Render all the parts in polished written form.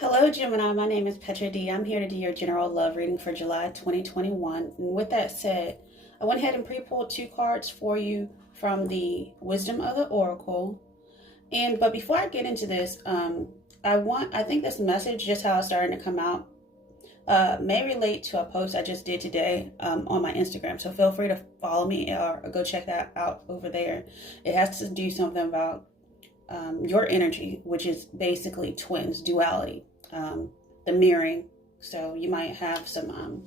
Hello, Gemini. My name is Petra D. I'm here to do your general love reading for July 2021. And with that said, I went ahead and pre-pulled 2 cards for you from the Wisdom of the Oracle. But before I get into this, I think this message, just how it's starting to come out, may relate to a post I just did today on my Instagram. So feel free to follow me or go check that out over there. It has to do something about your energy, which is basically twins, duality, the mirroring. So you might have some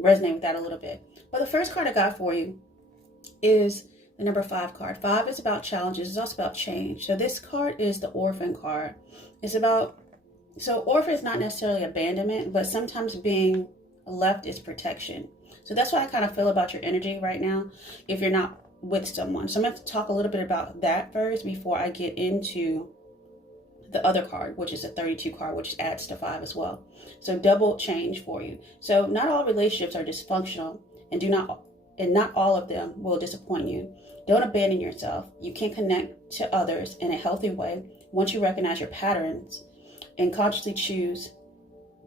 resonate with that a little bit. But the first card I got for you is the number 5 card. 5 is about challenges. It's also about change. So this card is the Orphan card. It's about, so orphan is not necessarily abandonment, but sometimes being left is protection. So that's what I kind of feel about your energy right now if you're not with someone. So I'm going to talk a little bit about that first before I get into the other card, which is a 32 card, which adds to 5 as well. So double change for you. So not all relationships are dysfunctional, and not all of them will disappoint you. Don't abandon yourself. You can connect to others in a healthy way once you recognize your patterns and consciously choose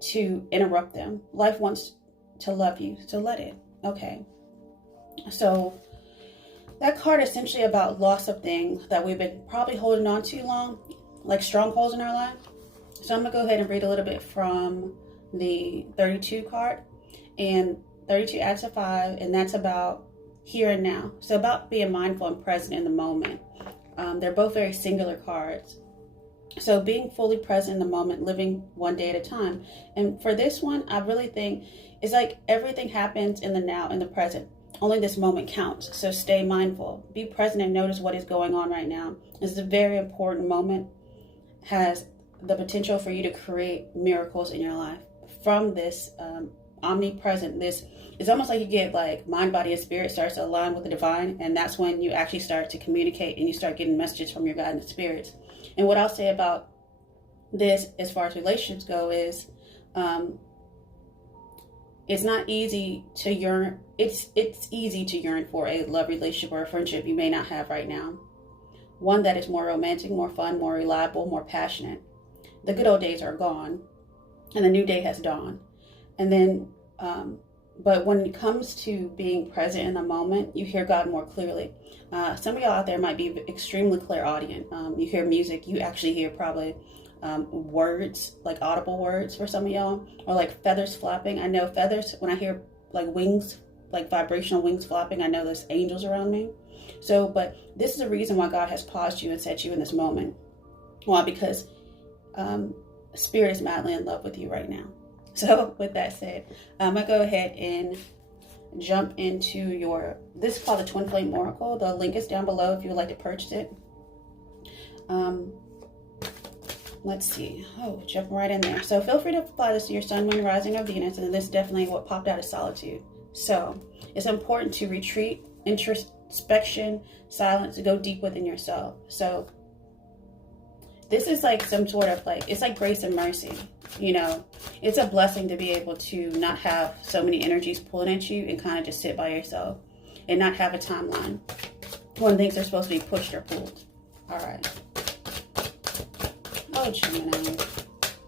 to interrupt them. Life wants to love you, so let it. Okay. So that card is essentially about loss of things that we've been probably holding on too long, like strongholds in our life. So I'm going to go ahead and read a little bit from the 32 card. And 32 adds to 5, and that's about here and now. So about being mindful and present in the moment. They're both very singular cards. So being fully present in the moment, living one day at a time. And for this one, I really think it's like everything happens in the now, in the present. Only this moment counts. So stay mindful. Be present and notice what is going on right now. This is a very important moment. Has the potential for you to create miracles in your life from this omnipresent. This it's almost like you get like mind, body, and spirit starts to align with the divine, and that's when you actually start to communicate and you start getting messages from your guidance spirits. And what I'll say about this as far as relationships go is it's not easy to yearn. It's easy to yearn for a love relationship or a friendship you may not have right now. One that is more romantic, more fun, more reliable, more passionate. The good old days are gone and the new day has dawned. And then, but when it comes to being present in the moment, you hear God more clearly. Some of y'all out there might be extremely clairaudient. You hear music, you actually hear probably words, like audible words for some of y'all, or like feathers flapping. I know feathers, when I hear like wings, like vibrational wings flapping, I know there's angels around me. So, but this is the reason why God has paused you and set you in this moment. Why? Because Spirit is madly in love with you right now. So with that said, I'm going to go ahead and jump into this is called the Twin Flame Oracle. The link is down below if you would like to purchase it. Let's see. Oh, jump right in there. So feel free to apply this to your sun, moon, rising, or Venus. And this definitely what popped out is solitude. So it's important to retreat, introspection, silence, to go deep within yourself. So this is like some sort of like, it's like grace and mercy. You know, it's a blessing to be able to not have so many energies pulling at you and kind of just sit by yourself and not have a timeline when things are supposed to be pushed or pulled. All right. Oh, Gemini,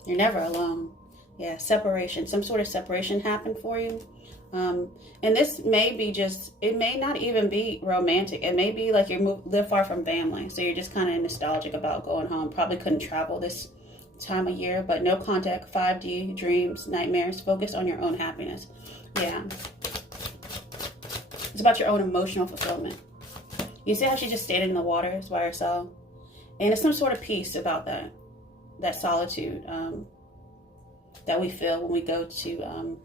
you're never alone. Yeah, separation. Some sort of separation happened for you. And this may be just, it may not even be romantic. It may be like you live far from family. So you're just kind of nostalgic about going home. Probably couldn't travel this time of year, but no contact, 5D, dreams, nightmares. Focus on your own happiness. Yeah. It's about your own emotional fulfillment. You see how she's just standing in the water by herself? And it's some sort of peace about that solitude that we feel when we go to,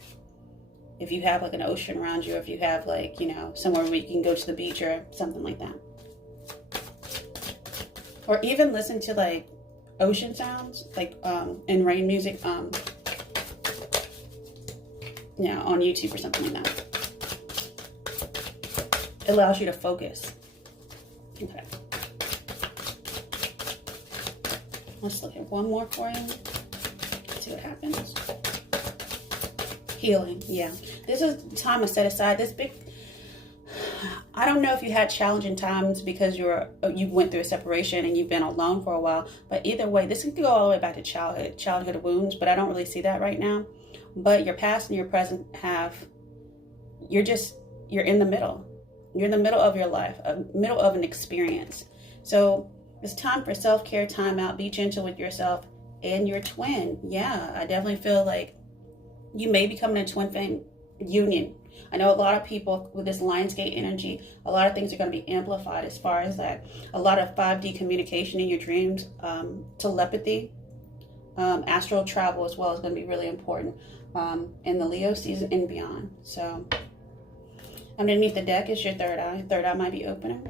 if you have like an ocean around you, or if you have like, you know, somewhere where you can go to the beach or something like that. Or even listen to like ocean sounds, like and rain music, you know, on YouTube or something like that. It allows you to focus. Okay. Let's look at one more for you. Let's see what happens. Healing. Yeah. This is time to set aside this big, I don't know if you had challenging times because you went through a separation and you've been alone for a while, but either way, this could go all the way back to childhood wounds, but I don't really see that right now. But your past and your present you're in the middle. You're in the middle of your life, middle of an experience. So it's time for self-care, time out, be gentle with yourself and your twin. Yeah, I definitely feel like you may be coming in a twin flame union. I know a lot of people with this Lionsgate energy, a lot of things are going to be amplified as far as that. A lot of 5D communication in your dreams, telepathy, astral travel as well is going to be really important in the Leo season and beyond. So underneath the deck is your third eye. Third eye might be opening.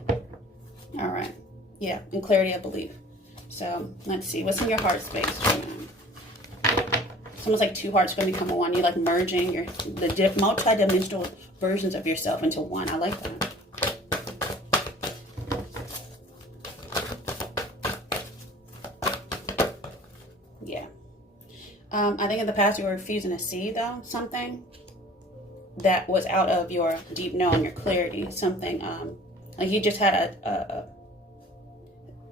All right. Yeah, and clarity of belief. So let's see. What's in your heart space? It's almost like two hearts going to become one. You're like merging the multi-dimensional versions of yourself into one. I like that. Yeah. I think in the past you were refusing to see, though, something that was out of your deep knowing, your clarity. Something like you just had a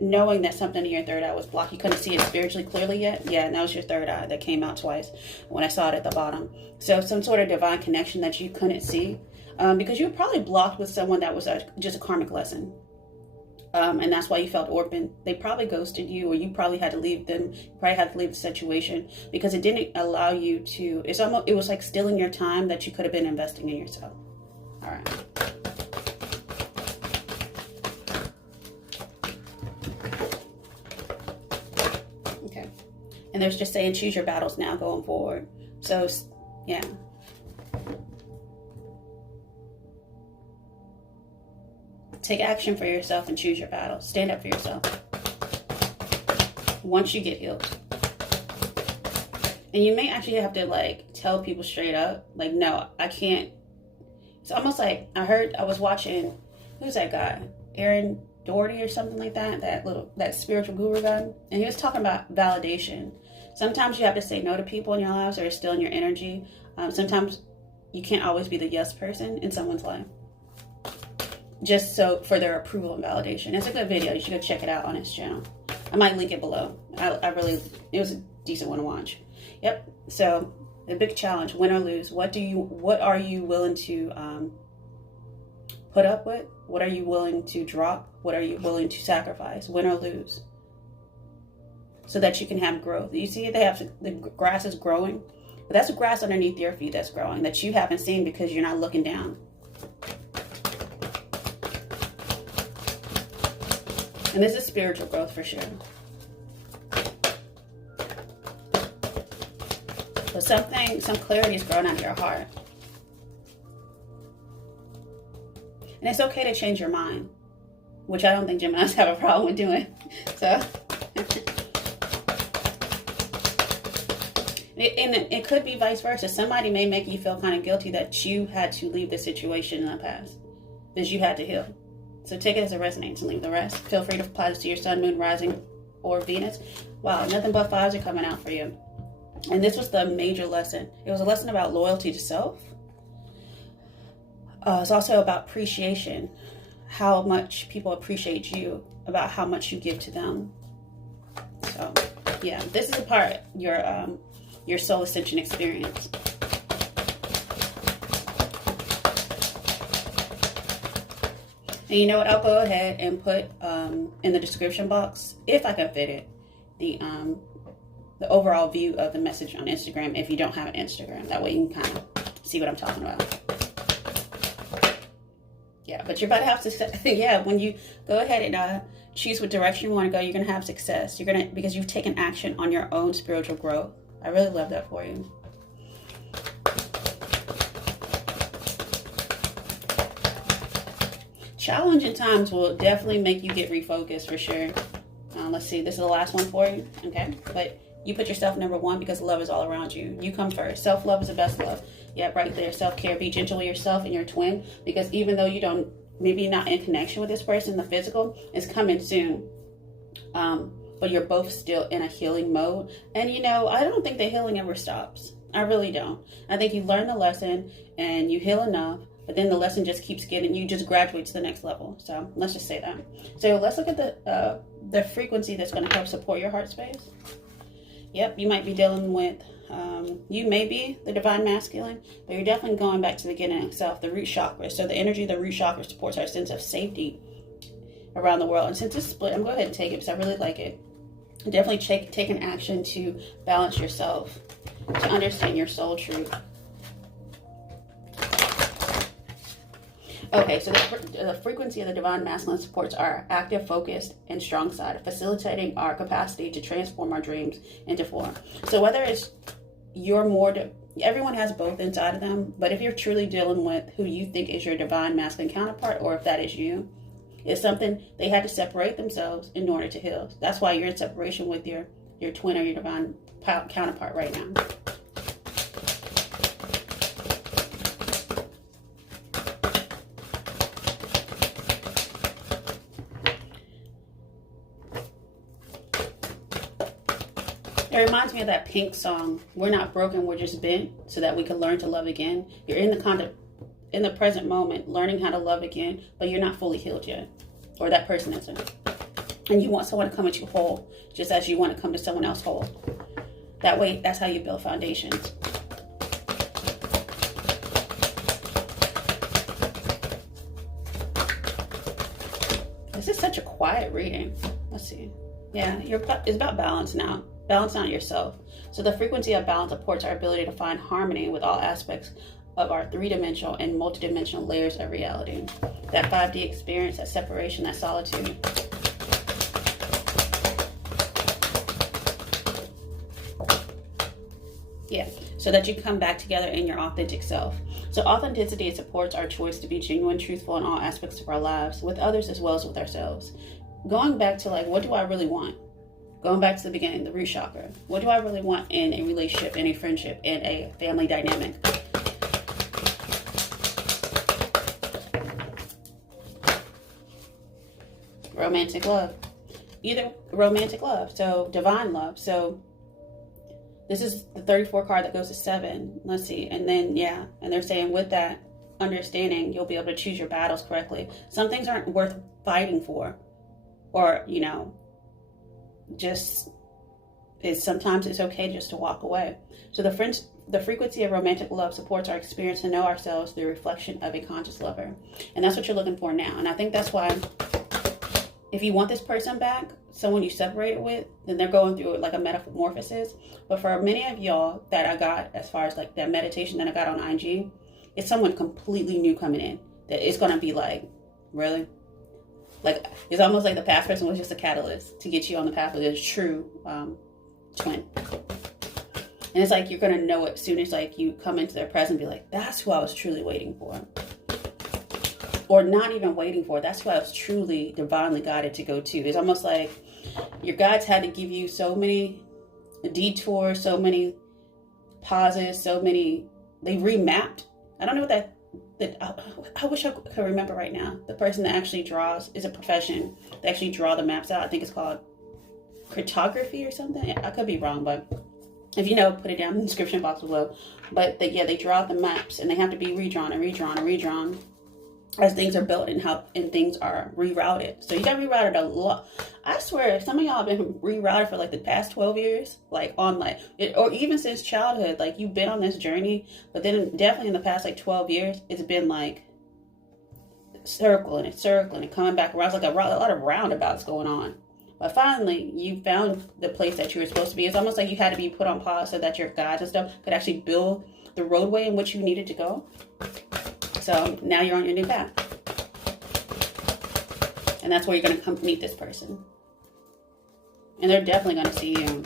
knowing that something in your third eye was blocked. You couldn't see it spiritually clearly yet. Yeah, and that was your third eye that came out twice when I saw it at the bottom. So some sort of divine connection that you couldn't see because you were probably blocked with someone that was just a karmic lesson. And that's why you felt orphaned. They probably ghosted you, or you probably had to leave them. You probably had to leave the situation because it didn't allow you to. It was like stealing your time that you could have been investing in yourself. All right. Okay. And there's just saying choose your battles now going forward. So yeah. Take action for yourself and choose your battle. Stand up for yourself. Once you get healed. And you may actually have to like tell people straight up, like, no, I can't. It's almost like I was watching, who's that guy? Aaron Doherty or something like that, that spiritual guru guy. And he was talking about validation. Sometimes you have to say no to people in your lives that are still in your energy. Sometimes you can't always be the yes person in someone's life. Just so for their approval and validation. It's a good video. You should go check it out on his channel. I might link it below. It was a decent one to watch. Yep. So the big challenge, win or lose. What are you willing to put up with? What are you willing to drop? What are you willing to sacrifice? Win or lose. So that you can have growth. You see, the grass is growing, but that's the grass underneath your feet that's growing that you haven't seen because you're not looking down. And this is spiritual growth for sure. So some clarity is growing out of your heart. And it's okay to change your mind, which I don't think Geminis have a problem with doing. So, and it could be vice versa. Somebody may make you feel kind of guilty that you had to leave the situation in the past, because you had to heal. So take it as it resonates and leave the rest. Feel free to apply this to your sun, moon, rising, or Venus. Wow, nothing but fives are coming out for you. And this was the major lesson. It was a lesson about loyalty to self. It's also about appreciation. How much people appreciate you, about how much you give to them. So, yeah, this is a part your soul ascension experience. And you know what? I'll go ahead and put in the description box, if I can fit it, the overall view of the message on Instagram if you don't have an Instagram. That way you can kind of see what I'm talking about. Yeah, but you're about to have success. Yeah, when you go ahead and choose what direction you want to go, you're going to have success. Because you've taken action on your own spiritual growth. I really love that for you. Challenging times will definitely make you get refocused for sure. Let's see, this is the last one for you, okay? But you put yourself number one because love is all around you. You come first. Self-love is the best love. Yeah, right there. Self-care. Be gentle with yourself and your twin, because even though you don't, maybe you're not in connection with this person, the physical is coming soon. But you're both still in a healing mode. And you know, I don't think the healing ever stops. I really don't. I think you learn the lesson and you heal enough but then the lesson just keeps getting, you just graduate to the next level. So let's just say that. So let's look at the frequency that's going to help support your heart space. Yep, you might be dealing with, you may be the divine masculine, but you're definitely going back to the beginning itself, the root chakra. So the energy of the root chakra supports our sense of safety around the world. And since it's split, I'm going to go ahead and take it because I really like it. Definitely take an action to balance yourself, to understand your soul truth. Okay, so the frequency of the divine masculine supports our active, focused, and strong side, facilitating our capacity to transform our dreams into form. So whether it's everyone has both inside of them, but if you're truly dealing with who you think is your divine masculine counterpart, or if that is you, it's something they had to separate themselves in order to heal. That's why you're in separation with your twin or your divine counterpart right now. It reminds me of that Pink song, "We're not broken, we're just bent, so that we can learn to love again." You're in the present moment, learning how to love again, but you're not fully healed yet, or that person isn't. And you want someone to come at you whole, just as you want to come to someone else whole. That way, that's how you build foundations. This is such a quiet reading. Let's see. Yeah, it's about balance now. Balance out yourself. So the frequency of balance supports our ability to find harmony with all aspects of our three-dimensional and multidimensional layers of reality. That 5D experience, that separation, that solitude. Yeah, so that you come back together in your authentic self. So authenticity supports our choice to be genuine, truthful in all aspects of our lives, with others as well as with ourselves. Going back to what do I really want? Going back to the beginning, the root chakra. What do I really want in a relationship, in a friendship, in a family dynamic? Romantic love. Either romantic love, so divine love. So this is the 34 card that goes to 7. Let's see. And then, yeah, and they're saying with that understanding, you'll be able to choose your battles correctly. Some things aren't worth fighting for, or, sometimes it's okay just to walk away. So the frequency of romantic love supports our experience to know ourselves through the reflection of a conscious lover. And that's what you're looking for now. And I think that's why, if you want this person back, someone you separated with, then they're going through like a metamorphosis. But for many of y'all that I got, as far as like that meditation that I got on IG, it's someone completely new coming in. That it's going to be like, really? Like, it's almost like the past person was just a catalyst to get you on the path with a true twin. And it's like you're going to know it as soon as like you come into their presence and be like, that's who I was truly waiting for. Or not even waiting for. That's who I was truly divinely guided to go to. It's almost like your guides had to give you so many detours, so many pauses, they remapped. I don't know what that I wish I could remember right now. The person that actually draws is a profession. They actually draw the maps out. I think it's called cartography or something. I could be wrong, but if you know, put it down in the description box below. But they draw out the maps, and they have to be redrawn and redrawn and redrawn as things are built and things are rerouted. So you got rerouted a lot. I swear, some of y'all have been rerouted for like the past 12 years, or even since childhood. Like, you've been on this journey, but then definitely in the past like 12 years, it's been like circling and coming back around. It's like a lot of roundabouts going on. But finally, you found the place that you were supposed to be. It's almost like you had to be put on pause so that your guides and stuff could actually build the roadway in which you needed to go. So now you're on your new path. And that's where you're going to come meet this person. And they're definitely going to see you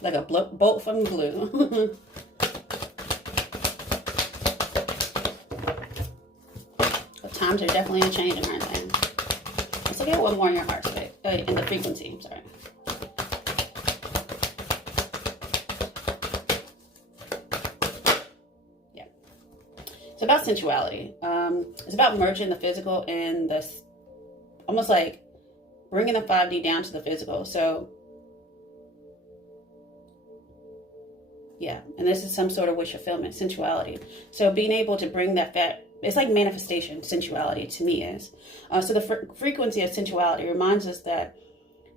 like a bolt from glue. But times are definitely changing, aren't they? Let's look at one more in your heart space. In the frequency, I'm sorry. It's about sensuality. It's about merging the physical and almost like bringing the 5D down to the physical. So Yeah, and this is some sort of wish fulfillment, sensuality. So being able to bring that it's like manifestation, sensuality to me is. So the frequency of sensuality reminds us that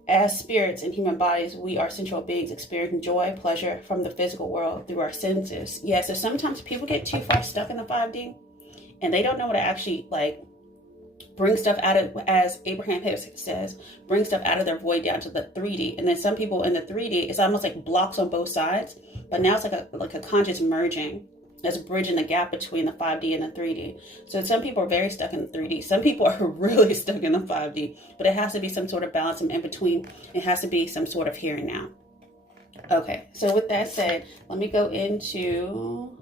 as spirits in human bodies, we are sensual beings experiencing joy, pleasure from the physical world through our senses. Yeah, so sometimes people get too far stuck in the 5D and they don't know what to actually like bring stuff out of, as Abraham Hicks says, bring stuff out of their void down to the 3D. And then some people in the 3D, it's almost like blocks on both sides, but now it's like a conscious merging that's bridging the gap between the 5D and the 3D. So some people are very stuck in the 3D. Some people are really stuck in the 5D, but it has to be some sort of balance in between. It has to be some sort of here and now. Okay, so with that said, let me go into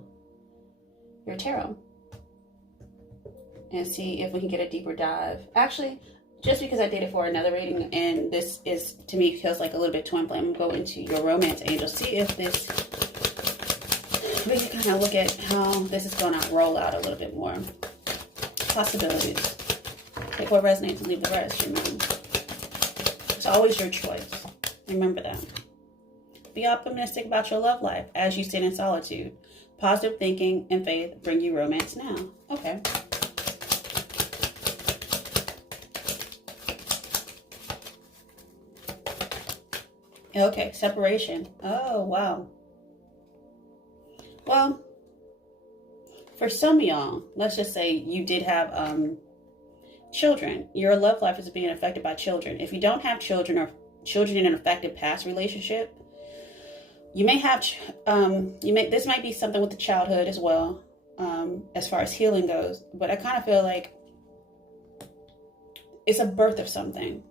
your tarot and see if we can get a deeper dive. Actually, just because I did it for another reading, and this is, to me, feels like a little bit twin flame, I'm going to go into your romance angel, see if this, we can kind of look at how this is going to roll out a little bit more. Possibilities. Take what resonates and leave the rest. It's always your choice. Remember that. Be optimistic about your love life as you sit in solitude. Positive thinking and faith bring you romance now. Okay. Okay, separation. Oh, wow. Well, for some of y'all, let's just say you did have children. Your love life is being affected by children. If you don't have children or children in an affected past relationship, you may have, this might be something with the childhood as well, as far as healing goes. But I kind of feel like it's a birth of something.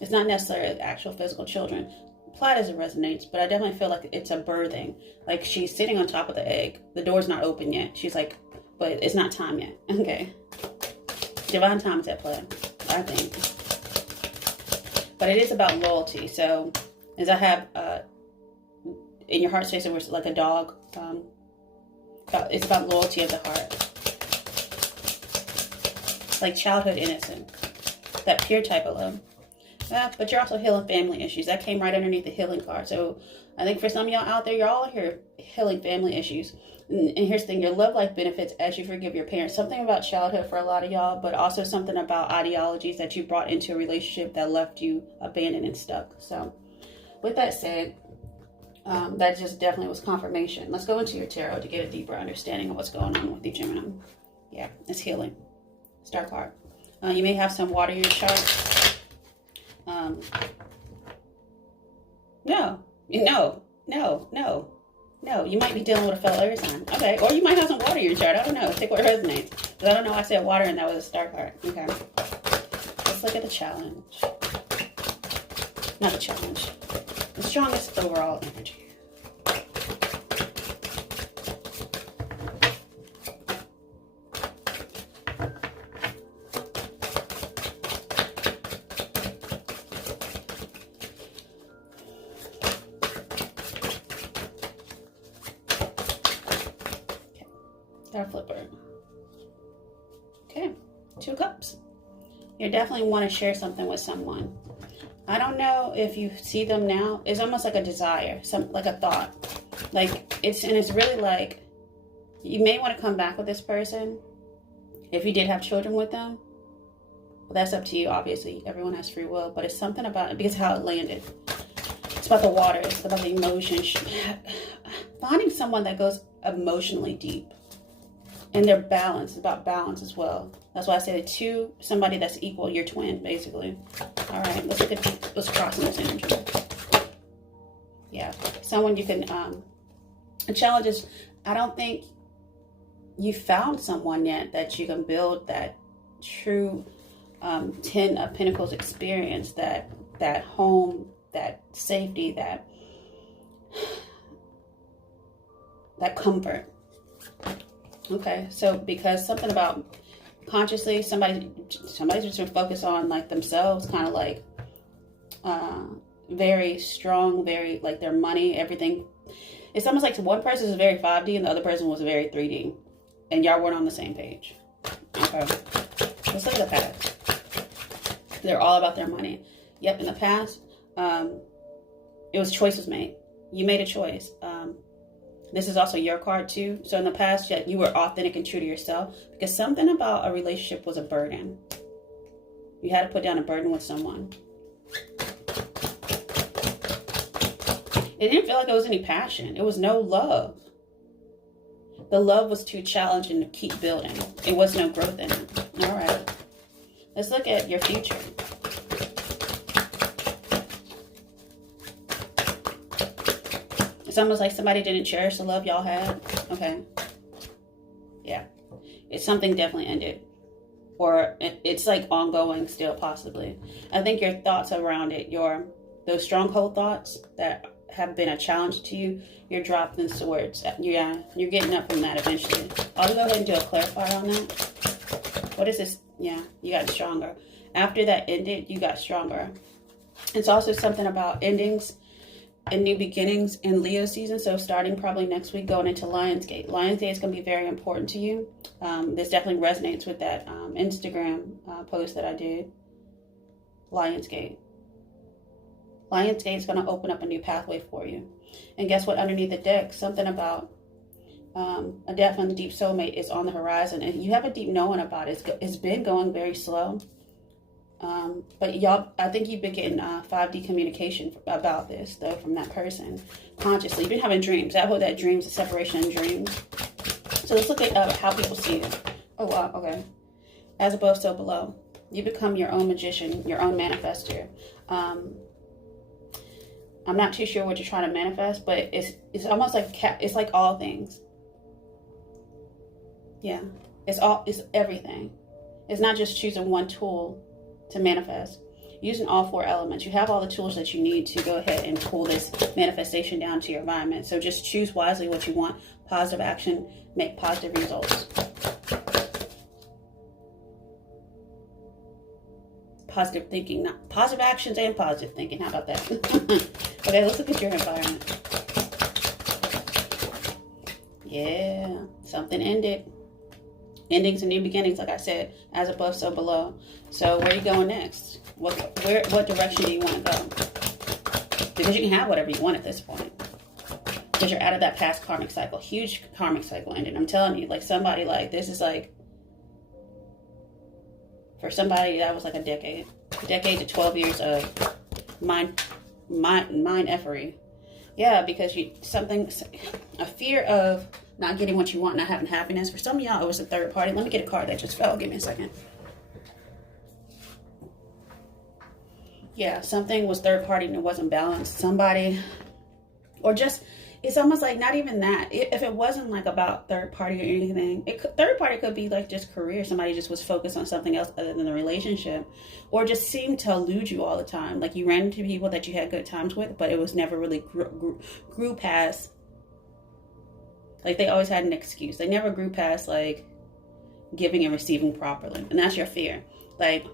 It's not necessarily actual physical children. Plot as it resonates, but I definitely feel like it's a birthing. Like she's sitting on top of the egg. The door's not open yet. She's like, but it's not time yet. Okay. Divine time is at play, I think. But it is about loyalty. So as I have in your heart space, it was like a dog. It's about loyalty of the heart. Like childhood innocence. That pure type of love. But you're also healing family issues. That came right underneath the healing card. So I think for some of y'all out there, you're all here healing family issues. And here's the thing, your love life benefits as you forgive your parents. Something about childhood for a lot of y'all, but also something about ideologies that you brought into a relationship that left you abandoned and stuck. So with that said, that just definitely was confirmation. Let's go into your tarot to get a deeper understanding of what's going on with you, Gemini. Yeah, it's healing. Star card. You may have some water in your chart. No. You might be dealing with a fellow air sign. Okay. Or you might have some water in your chart. I don't know. Take what resonates. Because I don't know. I said water and that was a star card. Okay. Let's look at the challenge. Not the challenge. The strongest overall energy. Flipper. Okay, 2 cups. You definitely want to share something with someone. I don't know if you see them now. It's almost like a desire, like a thought. Like it's really like you may want to come back with this person if you did have children with them. Well, that's up to you. Obviously, everyone has free will, but it's something about it because how it landed. It's about the water. It's about the emotion. Finding someone that goes emotionally deep. And they're balanced. It's about balance as well. That's why I say somebody that's equal, your twin, basically. All right, let's look at let's cross this energy. Yeah, someone you can. The challenge is, I don't think you found someone yet that you can build that true 10 of Pentacles experience, that home, that safety, that comfort. Okay, so because something about consciously somebody's just gonna focus on like themselves, kind of like very strong, very like their money, everything. It's almost like one person is very 5D and the other person was very 3D, and y'all weren't on the same page. Okay, let's look at the past. They're all about their money. Yep, in the past, it was choices made. You made a choice. This is also your card too. So in the past, you were authentic and true to yourself, because something about a relationship was a burden. You had to put down a burden with someone. It didn't feel like there was any passion. It was no love. The love was too challenging to keep building. It was no growth in it. All right. Let's look at your future. It's almost like somebody didn't cherish the love y'all had. Okay. Yeah. It's something definitely ended. Or it's like ongoing still, possibly. I think your thoughts around it, those stronghold thoughts that have been a challenge to you, you're dropping swords. Yeah, you're getting up from that eventually. I'll go ahead and do a clarifier on that. What is this? Yeah, you got stronger. After that ended, you got stronger. It's also something about endings and new beginnings in Leo season. So starting probably next week, going into Lionsgate. Lionsgate is going to be very important to you. This definitely resonates with that Instagram post that I did. Lionsgate. Lionsgate is going to open up a new pathway for you. And guess what? Underneath the deck, something about a definitely deep soulmate is on the horizon. And you have a deep knowing about it. It's been going very slow. But y'all, I think you've been getting 5D communication about this, though, from that person consciously. You've been having dreams. I hold that dreams, a separation in dreams. So let's look at how people see it. Oh, wow. Okay. As above, so below. You become your own magician, your own manifester. I'm not too sure what you're trying to manifest, but it's almost like it's like all things. Yeah, it's everything. It's not just choosing one tool to manifest. Using all 4 elements, you have all the tools that you need to go ahead and pull this manifestation down to your environment. So just choose wisely what you want. Positive action, make positive results. Positive thinking, not positive actions and positive thinking. How about that? Okay, let's look at your environment. Yeah, something ended. Endings and new beginnings, like I said, as above, so below. So where are you going next? What direction do you want to go? Because you can have whatever you want at this point. Because you're out of that past karmic cycle. Huge karmic cycle ended. I'm telling you, like somebody like this is like, for somebody that was like a decade to 12 years of mind effery. Yeah, because a fear of not getting what you want, not having happiness. For some of y'all, it was a third party. Let me get a card that just fell. Give me a second. Yeah, something was third party and it wasn't balanced. Somebody, or just, it's almost like not even that. If it wasn't like about third party or anything, third party could be like just career. Somebody just was focused on something else other than the relationship, or just seemed to elude you all the time. Like you ran into people that you had good times with, but it was never really grew past. Like they always had an excuse. They never grew past like giving and receiving properly. And that's your fear. Like,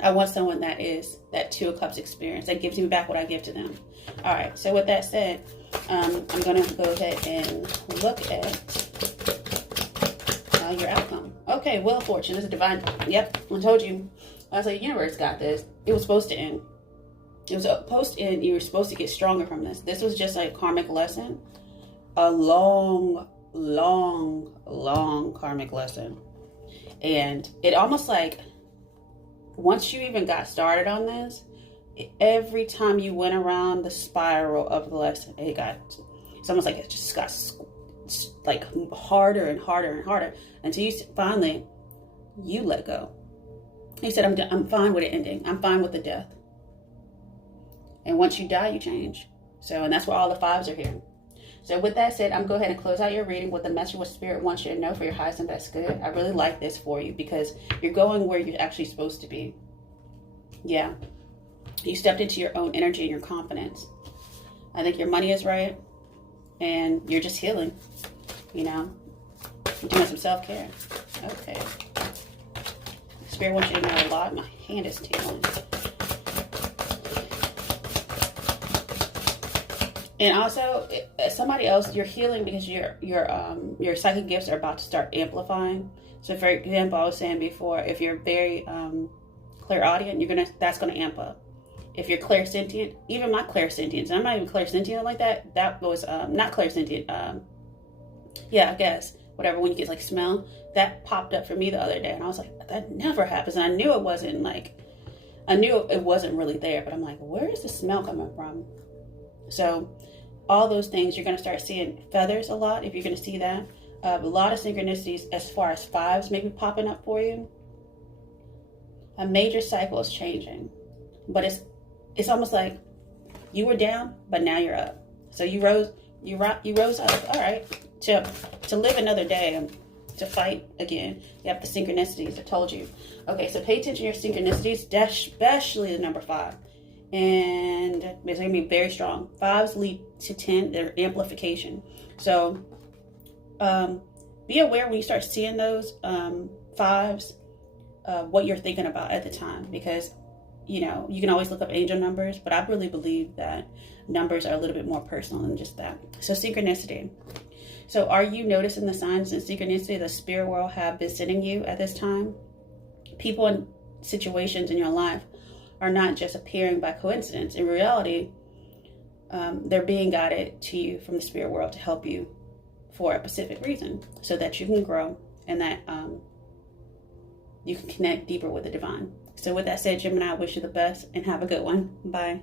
I want someone that is that 2 of Cups experience, that gives me back what I give to them. All right, so with that said, I'm going to go ahead and look at your outcome. Okay, Wheel of Fortune. This is divine. Yep, I told you. I was like, the universe got this. It was supposed to end. It was supposed to end. You were supposed to get stronger from this. This was just like a karmic lesson. A long karmic lesson. And it almost like, once you even got started on this, every time you went around the spiral of the lesson, it's almost like it just got like harder and harder and harder until you finally, you let go. He said, I'm fine with it ending. I'm fine with the death. And once you die, you change. So, and that's where all the 5s are here. So with that said, I'm going to go ahead and close out your reading with the message what Spirit wants you to know for your highest and best good. I really like this for you because you're going where you're actually supposed to be. Yeah. You stepped into your own energy and your confidence. I think your money is right. And you're just healing. You know. You're doing some self-care. Okay. Spirit wants you to know a lot. My hand is tingling. And also, somebody else, you're healing because your psychic gifts are about to start amplifying. So, for example, I was saying before, if you're very clairaudient, that's gonna amp up. if you're clairsentient, even my clairsentience, I'm not even clairsentient like that. That was not clairsentient. Yeah, I guess whatever. When you get like smell, that popped up for me the other day, and I was like, that never happens. And I knew it wasn't like, I knew it wasn't really there, but I'm like, where is the smell coming from? So all those things, you're going to start seeing feathers a lot if you're going to see that. A lot of synchronicities as far as 5s maybe popping up for you. A major cycle is changing, but it's almost like you were down, but now you're up. So you rose up. All right, to live another day, to fight again. You have the synchronicities. I told you. Okay, so pay attention to your synchronicities, especially the number 5, and it's gonna be very strong. 5s lead to 10. They're amplification. So be aware when you start seeing those 5s, what you're thinking about at the time, because you know, you can always look up angel numbers, but I really believe that numbers are a little bit more personal than just that. So synchronicity. So are you noticing the signs and synchronicity the spirit world have been sending you at this time? People and situations in your life are not just appearing by coincidence. In reality, they're being guided to you from the spirit world to help you for a specific reason, so that you can grow and that you can connect deeper with the divine. So with that said, Gemini, I wish you the best and have a good one. Bye.